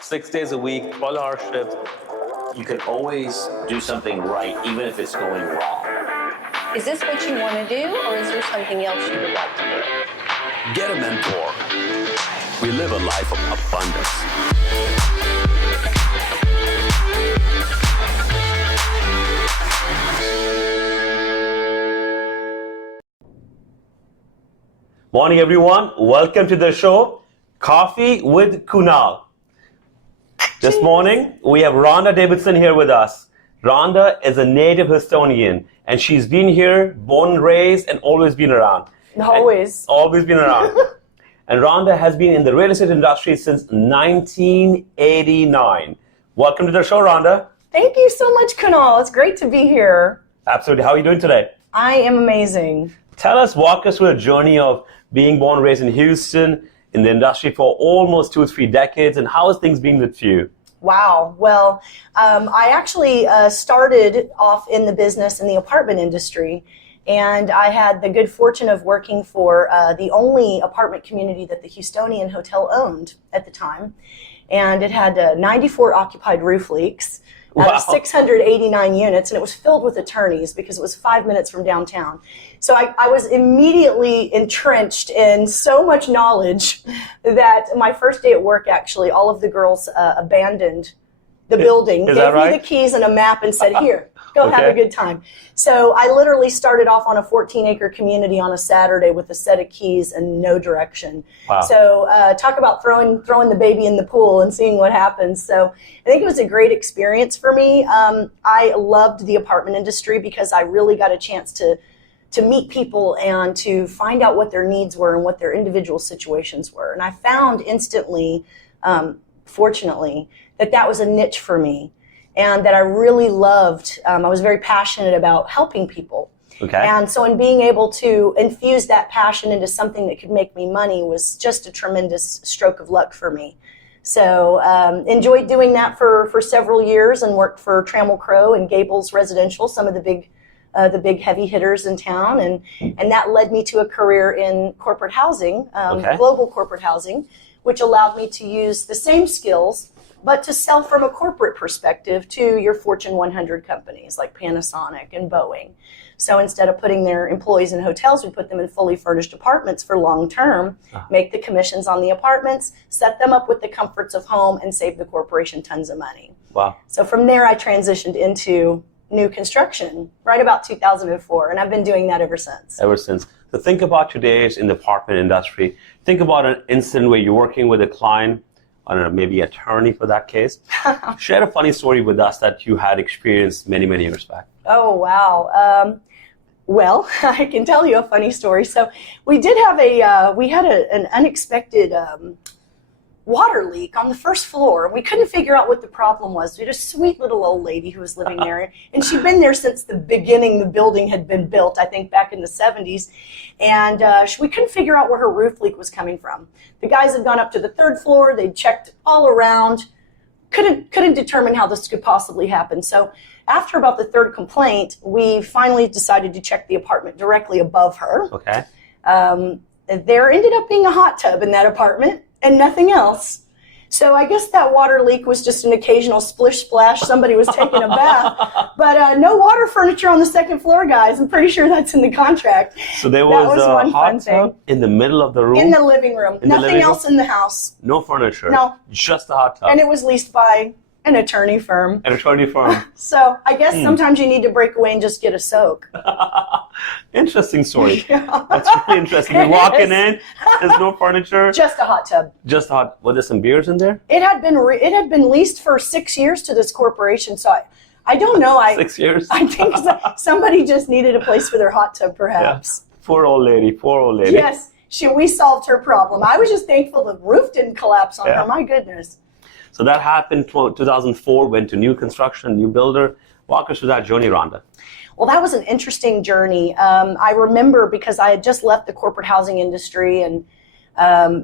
6 days a week, 12-hour shifts. You can always do something right, even if it's going wrong. Is this what you want to do, or is there something else you would like to do? Get a mentor. We live a life of abundance. Morning, everyone. Welcome to the show, Coffee with Kunal. This morning, we have Rhonda Davidson here with us. Rhonda is a native Houstonian, and she's been here, born and raised, and always been around. Always been around. And Rhonda has been in the real estate industry since 1989. Welcome to the show, Rhonda. Thank you so much, Kunal. It's great to be here. Absolutely. How are you doing today? I am amazing. Walk us through a journey of being born and raised in Houston, in the industry for almost 2 or 3 decades, and how has things been with you? Wow. Well, I actually started off in the business in the apartment industry, and I had the good fortune of working for the only apartment community that the Houstonian Hotel owned at the time, and it had 94 occupied roof leaks. Out of 689 units, and it was filled with attorneys because it was 5 minutes from downtown. So I was immediately entrenched in so much knowledge that my first day at work, actually, all of the girls abandoned the building, gave me the keys and a map and said, here, go have a good time. So I literally started off on a 14-acre community on a Saturday with a set of keys and no direction. Wow. So talk about throwing the baby in the pool and seeing what happens. So I think it was a great experience for me. I loved the apartment industry because I really got a chance to meet people and to find out what their needs were and what their individual situations were. And I found instantly, fortunately, that was a niche for me and that I really loved. I was very passionate about helping people. Okay. And so in being able to infuse that passion into something that could make me money was just a tremendous stroke of luck for me. So enjoyed doing that for several years and worked for Trammell Crow and Gables Residential, some of the big heavy hitters in town, and that led me to a career in corporate housing, global corporate housing, which allowed me to use the same skills, but to sell from a corporate perspective to your Fortune 100 companies like Panasonic and Boeing. So instead of putting their employees in hotels, we put them in fully furnished apartments for long term, make the commissions on the apartments, set them up with the comforts of home, and save the corporation tons of money. Wow. So from there, I transitioned into new construction right about 2004, and I've been doing that ever since. So think about your days in the apartment industry. Think about an incident where you're working with a client, I don't know, maybe attorney for that case. Share a funny story with us that you had experienced many, many years back. Oh, wow. Well, I can tell you a funny story. So we did have an unexpected water leak on the first floor. We couldn't figure out what the problem was. We had a sweet little old lady who was living there, and she'd been there since the beginning the building had been built, I think back in the 70s, and we couldn't figure out where her roof leak was coming from. The guys had gone up to the 3rd floor, they'd checked all around, couldn't determine how this could possibly happen. So after about the 3rd complaint, we finally decided to check the apartment directly above her. Okay. There ended up being a hot tub in that apartment and nothing else. So I guess that water leak was just an occasional splish splash. Somebody was taking a bath, but no water furniture on the 2nd floor, guys. I'm pretty sure that's in the contract. So there was one a hot tub in the middle of the room? In the living room. Nothing else in the house. No furniture? No. Just a hot tub? And it was leased by an attorney firm. So I guess sometimes you need to break away and just get a soak. Interesting story. Yeah. That's really interesting. You're walking in, there's no furniture. Just a hot tub. Was there some beers in there? It had been leased for 6 years to this corporation, so I don't know. 6 years? I think somebody just needed a place for their hot tub, perhaps. Yeah. Poor old lady. Yes, we solved her problem. I was just thankful the roof didn't collapse on her. My goodness. So that happened 2004, went to new construction, new builder. Walk us through that journey, Rhonda. Well, that was an interesting journey. I remember because I had just left the corporate housing industry, and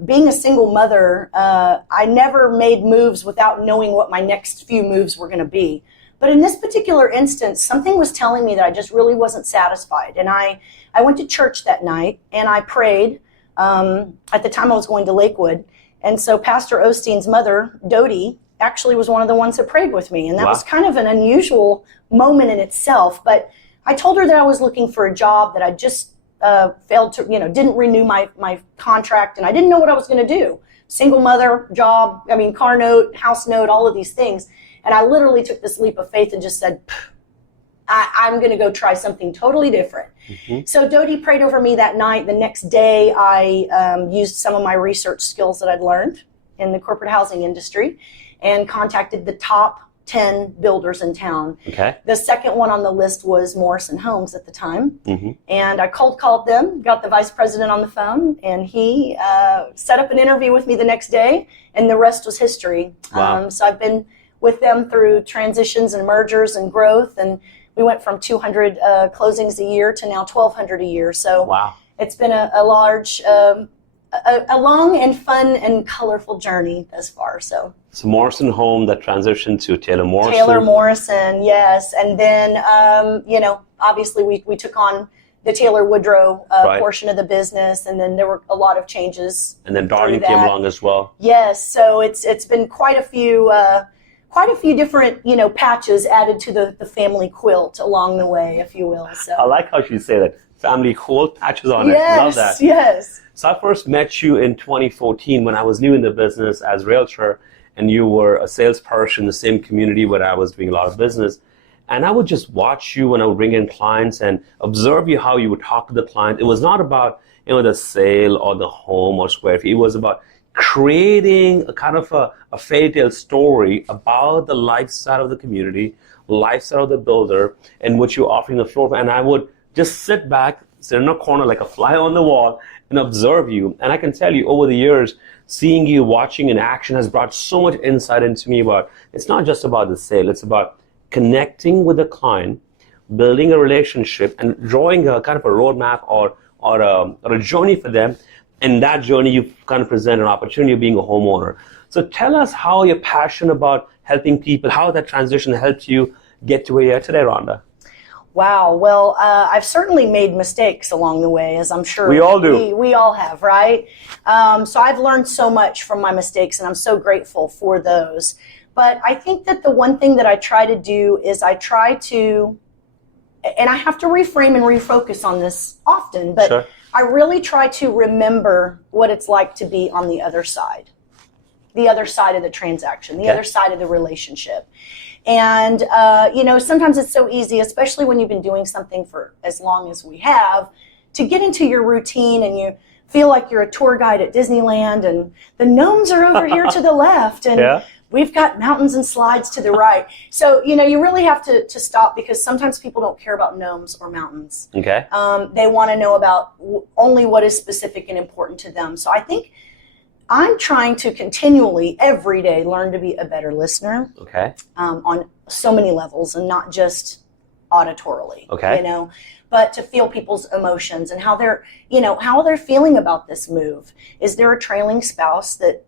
being a single mother, I never made moves without knowing what my next few moves were going to be. But in this particular instance, something was telling me that I just really wasn't satisfied. And I went to church that night and I prayed. At the time I was going to Lakewood. And so Pastor Osteen's mother, Dodie, actually was one of the ones that prayed with me. And that Wow. was kind of an unusual moment in itself. But I told her that I was looking for a job, that I just failed to, didn't renew my contract, and I didn't know what I was going to do. Single mother, job, car note, house note, all of these things. And I literally took this leap of faith and just said, I'm going to go try something totally different. Mm-hmm. So Dodie prayed over me that night. The next day, I used some of my research skills that I'd learned in the corporate housing industry and contacted the top 10 builders in town. Okay. The second one on the list was Morrison Homes at the time. Mm-hmm. And I cold called them, got the vice president on the phone, and he set up an interview with me the next day, and the rest was history. Wow. So I've been with them through transitions and mergers and growth, and we went from 200 closings a year to now 1,200 a year. So wow. It's been a large, a long and fun and colorful journey thus far. So Morrison Home that transitioned to Taylor Morrison. Taylor Morrison, yes. And then, obviously we took on the Taylor Woodrow Right. portion of the business, and then there were a lot of changes. And then Darling through came that. along as well. Yes, so it's been quite a few different patches added to the family quilt along the way, if you will. So I like how you say that. Family quilt patches on it. yes, Love that. yes. So I first met you in 2014 when I was new in the business as realtor, and you were a salesperson in the same community where I was doing a lot of business. And I would just watch you when I would bring in clients and observe you how you would talk to the client. It was not about the sale or the home or square feet. It was about creating a kind of a fairy tale story about the lifestyle of the community, lifestyle of the builder, and what you're offering the floor. And I would just sit in a corner like a fly on the wall and observe you. And I can tell you, over the years, seeing you watching in action has brought so much insight into me about, it's not just about the sale, it's about connecting with the client, building a relationship, and drawing a kind of a roadmap or a journey for them. In that journey, you kind of present an opportunity of being a homeowner. So tell us how you're passionate about helping people, how that transition helped you get to where you are today, Rhonda. Wow. Well, I've certainly made mistakes along the way, as I'm sure we all do. We all have, right? So I've learned so much from my mistakes, and I'm so grateful for those. But I think that the one thing that I try to do is I try to, and I have to reframe and refocus on this often, but Sure. I really try to remember what it's like to be on the other side of the transaction, the Okay. other side of the relationship. And, sometimes it's so easy, especially when you've been doing something for as long as we have, to get into your routine and you feel like you're a tour guide at Disneyland and the gnomes are over here to the left and Yeah. we've got mountains and slides to the right. So, you really have to stop, because sometimes people don't care about gnomes or mountains. Okay. They want to know about only what is specific and important to them. So I think I'm trying to continually, every day, learn to be a better listener. Okay. On so many levels, and not just auditorily. Okay. But to feel people's emotions and how they're feeling about this move. Is there a trailing spouse that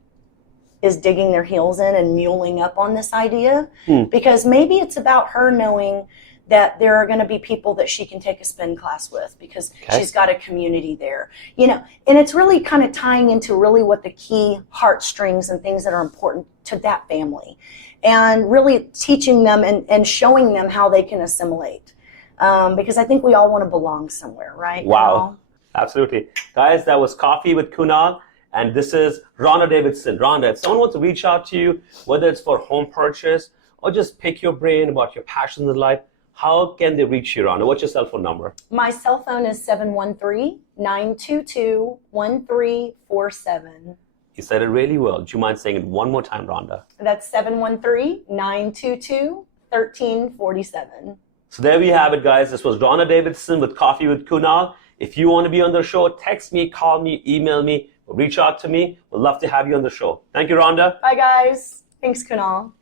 is digging their heels in and muling up on this idea? Because maybe it's about her knowing that there are going to be people that she can take a spin class with, because Okay. she's got a community there. And it's really kind of tying into really what the key heartstrings and things that are important to that family, and really teaching them and showing them how they can assimilate. Because I think we all want to belong somewhere, right? Wow. Absolutely. Guys, that was Coffee with Kunal. And this is Rhonda Davidson. Rhonda, if someone wants to reach out to you, whether it's for home purchase or just pick your brain about your passions in life, how can they reach you, Rhonda? What's your cell phone number? My cell phone is 713-922-1347. You said it really well. Do you mind saying it one more time, Rhonda? That's 713-922-1347. So there we have it, guys. This was Rhonda Davidson with Coffee with Kunal. If you want to be on the show, text me, call me, email me, or reach out to me. We'd love to have you on the show. Thank you, Rhonda. Bye, guys. Thanks, Kunal.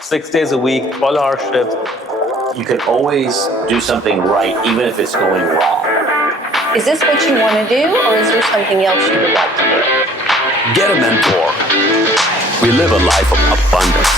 6 days a week, 12-hour shift. You can always do something right, even if it's going wrong. Is this what you want to do, or is there something else you would like to do? Get a mentor. We live a life of abundance.